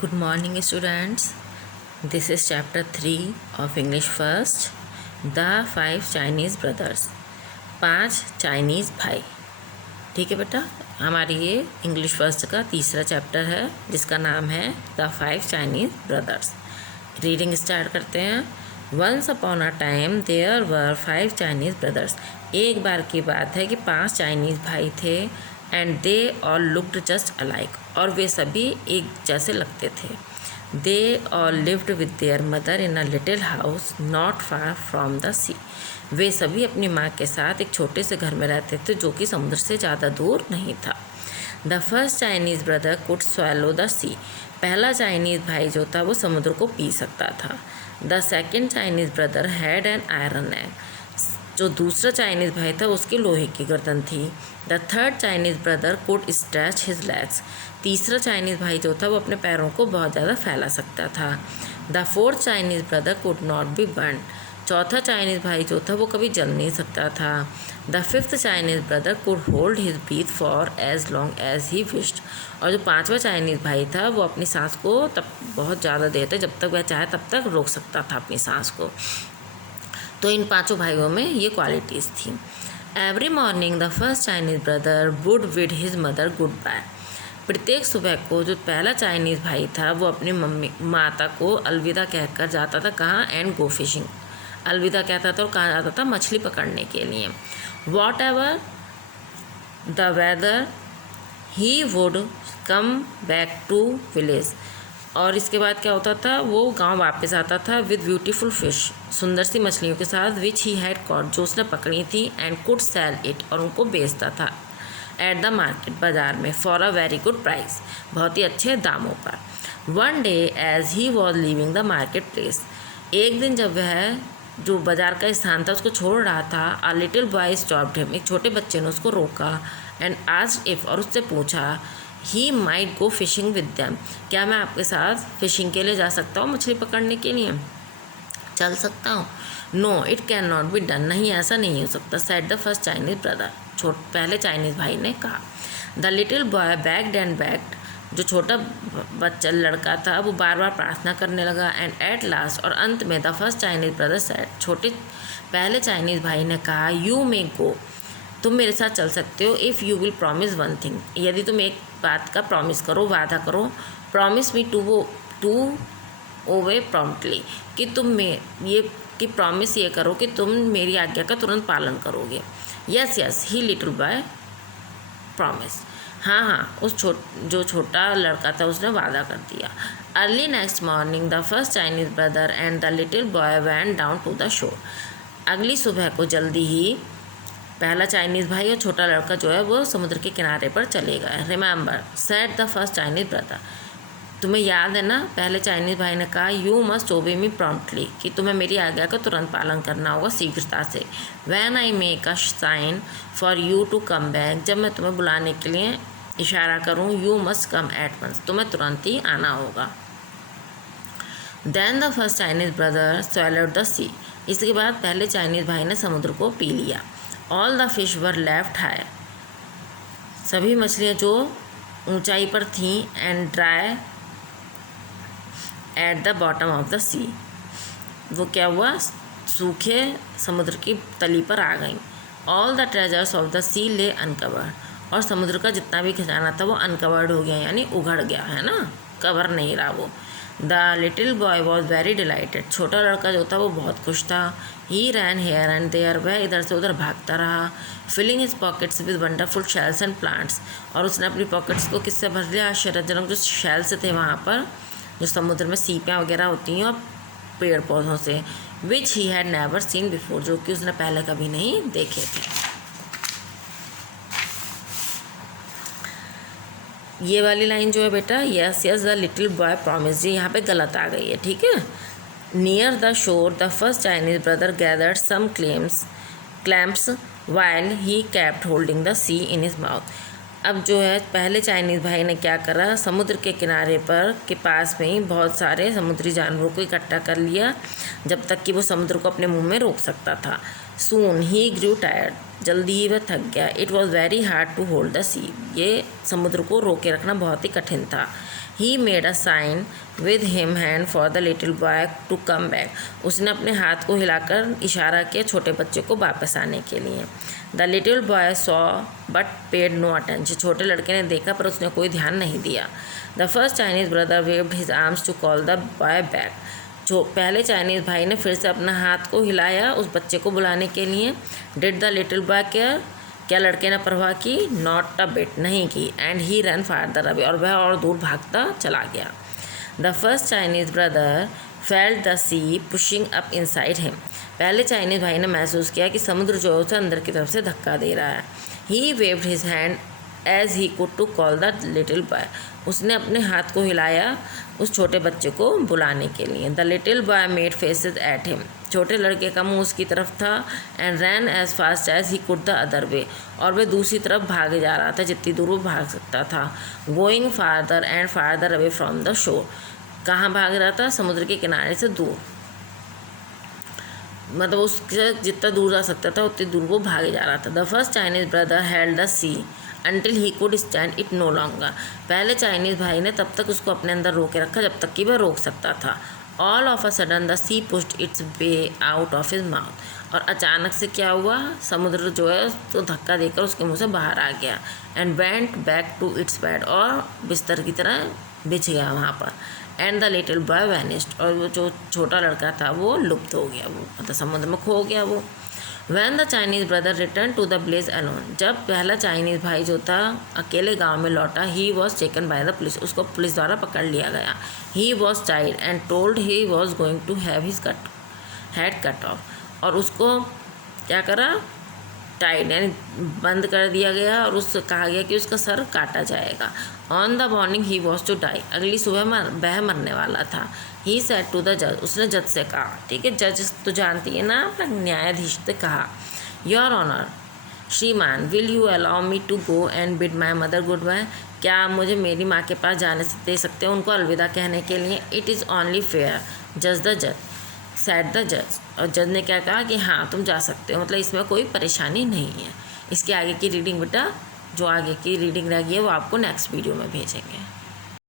Good morning, students. This is chapter 3 of English First. The 5 Chinese Brothers. 5 Chinese भाई. ठीक है बेटा, हमारी ये इंग्लिश फर्स्ट का तीसरा चैप्टर है जिसका नाम है the 5 Chinese brothers. Reading start करते हैं. Once upon a time there were 5 Chinese brothers. एक बार की बात है कि 5 चाइनीज़ भाई थे. And they all looked just alike. और वे सभी एक जैसे लगते थे. They all lived with their mother in a little house not far from the sea. वे सभी अपनी माँ के साथ एक छोटे से घर में रहते थे जो कि समुद्र से ज़्यादा दूर नहीं था. The first Chinese brother could swallow the sea. पहला चाइनीज़ भाई जो था वो समुद्र को पी सकता था. The second Chinese brother had an iron egg. जो दूसरा चाइनीज़ भाई था उसकी लोहे की गर्दन थी. The third Chinese brother could stretch his legs. तीसरा चाइनीज़ भाई जो था वो अपने पैरों को बहुत ज़्यादा फैला सकता था. The fourth Chinese brother could not be burn. चौथा चाइनीज़ भाई जो था वो कभी जल नहीं सकता था. The fifth Chinese brother could hold his breath for as long as he wished. और जो पांचवा चाइनीज़ भाई था वो अपनी सांस को तब बहुत ज़्यादा देर तक जब तक वह चाहे तब तक रोक सकता था अपनी सांस को. तो इन पांचों भाइयों में ये क्वालिटीज़ थी. Every morning the first Chinese brother would bid his mother goodbye. प्रत्येक सुबह को जो पहला चाइनीज़ भाई था वो अपनी माता को अलविदा कहकर जाता था. कहाँ? And go fishing. अलविदा कहता था और कहाँ जाता था? मछली पकड़ने के लिए. Whatever the weather he would come back to village. और इसके बाद क्या होता था? वो गांव वापस आता था विद ब्यूटीफुल फिश. सुंदर सी मछलियों के साथ विच ही हैड कॉट. जो उसने पकड़ी थी. And could sell it. और उनको बेचता था एट द मार्केट. बाज़ार में. For a very good price. बहुत ही अच्छे दामों पर. One day as he was leaving the market place. एक दिन जब वह जो बाज़ार का स्थान था उसको छोड़ रहा था. A little boy stopped him. एक छोटे बच्चे ने उसको रोका. And asked if. और उससे पूछा he might go fishing with them. क्या मैं आपके साथ फिशिंग के लिए जा सकता हूँ? मछली पकड़ने के लिए चल सकता हूँ? No it can not be done. नहीं, ऐसा नहीं हो सकता. Said the first Chinese brother. पहले चाइनीज़ भाई ने कहा. The little boy begged and begged. जो छोटा बच्चा लड़का था वो बार बार प्रार्थना करने लगा. And at last. और अंत में the first Chinese brother said. पहले चाइनीज़ भाई ने कहा यू मे गो. तुम मेरे साथ चल सकते हो. If you will promise one thing. यदि तुम एक बात का प्रॉमिस करो, वादा करो. Promise me to obey promptly. कि तुम प्रॉमिस ये करो कि तुम मेरी आज्ञा का तुरंत पालन करोगे. Yes yes he little boy promise. हाँ, जो छोटा लड़का था उसने वादा कर दिया. Early next morning the first Chinese brother and the little boy went down to the shore. अगली सुबह को जल्दी ही पहला चाइनीज़ भाई और छोटा लड़का जो है वो समुद्र के किनारे पर चले गए. Remember said the first Chinese brother. तुम्हें याद है ना, पहले चाइनीज़ भाई ने कहा यू मस्ट ओबे मी प्रॉम्प्टली. कि तुम्हें मेरी आज्ञा का तुरंत पालन करना होगा, शीघ्रता से. When I make a sign for you to come back. जब मैं तुम्हें बुलाने के लिए इशारा करूँ, you must come at once. तुम्हें तुरंत ही आना होगा. Then the first Chinese brother swallowed the sea. इसके बाद पहले चाइनीज़ भाई ने समुद्र को पी लिया. All the fish were left high. सभी मछलियाँ जो ऊंचाई पर थीं. And dry at the bottom of the sea. वो क्या हुआ? सूखे समुद्र की तली पर आ गईं. All the treasures of the sea lay uncovered. और समुद्र का जितना भी खजाना था वो अनकवर्ड हो गया, यानी उघड़ गया, है ना, कवर नहीं रहा वो. The little boy was very delighted. छोटा लड़का जो था वो बहुत खुश था. He ran here and there. वह इधर से उधर भागता रहा. Filling his pockets with wonderful shells and plants. और उसने अपनी पॉकेट्स को किससे भर लिया? आश्चर्यजनक जो शेल्स थे वहाँ पर, जो समुद्र में सीपियाँ वगैरह होती हैं, और पेड़ पौधों से. Which he had never seen before. जो कि उसने पहले कभी नहीं देखे थे. ये वाली लाइन जो है बेटा, yes yes the little boy promise, ये यहाँ पे गलत आ गई है. ठीक है. Near the shore the first Chinese brother gathered some clamps while he kept holding the sea in his mouth. अब जो है पहले चाइनीज़ भाई ने क्या करा? समुद्र के किनारे पर के पास में ही बहुत सारे समुद्री जानवरों को इकट्ठा कर लिया जब तक कि वो समुद्र को अपने मुंह में रोक सकता था. Soon he grew tired. जल्दी ही वह थक गया. It was very hard to hold the sea. ये समुद्र को रोके रखना बहुत ही कठिन था. He made a sign with him hand for the little boy to come back. उसने अपने हाथ को हिलाकर इशारा किया छोटे बच्चे को वापस आने के लिए। The little boy saw but paid no attention. छोटे लड़के ने देखा पर उसने कोई ध्यान नहीं दिया। The first Chinese brother waved his arms to call the boy back. जो पहले चाइनीज़ भाई ने फिर से अपना हाथ को हिलाया उस बच्चे को बुलाने के लिए। Did the little boy care. क्या लड़के ने परवाह की? नॉट अ बिट, नहीं की। And he ran farther away, और वह और दूर भागता चला गया। The first Chinese brother felt the sea pushing up inside him. पहले चाइनीज़ भाई ने महसूस किया कि समुद्र जो है उसे अंदर की तरफ से धक्का दे रहा है। He waved his hand as he could to call the little boy. उसने अपने हाथ को हिलाया उस छोटे बच्चे को बुलाने के लिए। The little boy made faces at him. छोटे लड़के का मुंह उसकी तरफ था। And ran as fast as he could the other way, और वह दूसरी तरफ भागे जा रहा था जितनी दूर वो भाग सकता था। Going farther and farther away from the shore. कहाँ भाग रहा था? समुद्र के किनारे से दूर, मतलब उससे जितना दूर जा सकता था उतनी दूर वो भागे जा रहा था। The first Chinese brother held the sea until he could stand it no longer. पहले चाइनीज़ भाई ने तब तक उसको अपने अंदर रोके रखा जब तक कि वह रोक सकता था। All of a sudden the sea pushed its way out of his mouth. और अचानक से क्या हुआ? समुद्र जो है तो धक्का देकर उसके मुंह से बाहर आ गया। And went back to its bed, और बिस्तर की तरह बिछ गया वहाँ पर। And the little boy vanished, और वो जो छोटा लड़का था वो लुप्त हो गया, वो मतलब समुद्र में खो गया वो। When the Chinese brother return to the village alone. जब पहला चाइनीज़ भाई जो था अकेले गांव में लौटा, he was taken by the police. उसको पुलिस द्वारा पकड़ लिया गया। He was tied and told he was going to have his head cut off. और उसको क्या करा? टाइड यानी बंद कर दिया गया, और उससे कहा गया कि उसका सर काटा जाएगा। On the morning he was to die. अगली सुबह वह मरने वाला था। ही सेड टू द जज। उसने जज से कहा, ठीक है, जज तो जानती है ना, अपना न्यायाधीश से कहा, योर ऑनर श्रीमान, will you allow me to go and bid my mother goodbye. क्या आप मुझे मेरी माँ के पास जाने से दे सकते हो, उनको अलविदा कहने के लिए? इट इज़ ओनली फेयर जज द जज सेड द जज। और जज ने क्या कहा कि हाँ तुम जा सकते हो, मतलब इसमें कोई परेशानी नहीं है। इसके आगे की रीडिंग बेटा, जो आगे की रीडिंग रह गई है वो आपको नेक्स्ट वीडियो में भेजेंगे।